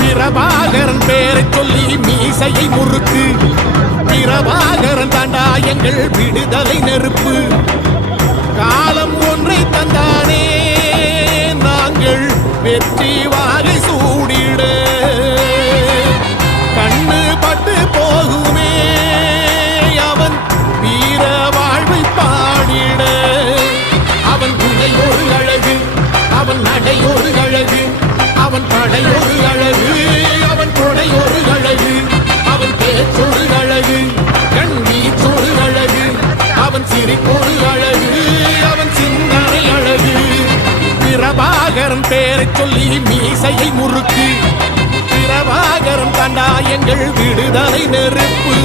பிரபாகரன் பேரை சொல்லி மீசையை முறுக்கு. பிரபாகரன் தாண்டா எங்கள் விடுதலை நெருப்பு. காலம் ஒன்றை தந்தானே நாங்கள் வெற்றி வாகை சூடிட. கண்ணு பட்டு போகுமே அவன் வீர வாழ்வை பாடிட. அவன் துணை ஒரு அழகு, அவன் நடை ஒரு அழகு, அவன் படை ஒரு அழகு, அவன் கொடை ஒரு அழகு, அவன் பேச்சொரு அழகு, கண் வீச்சொரு அழகு, அவன் சிரிப்பொரு அழகு, அவன் சிந்தனை அழகு. பிரபாகரன் பேரை சொல்லி மீசையை முறுக்கு. பிரபாகரன் தாண்டா எங்கள் விடுதலை நெருப்பு.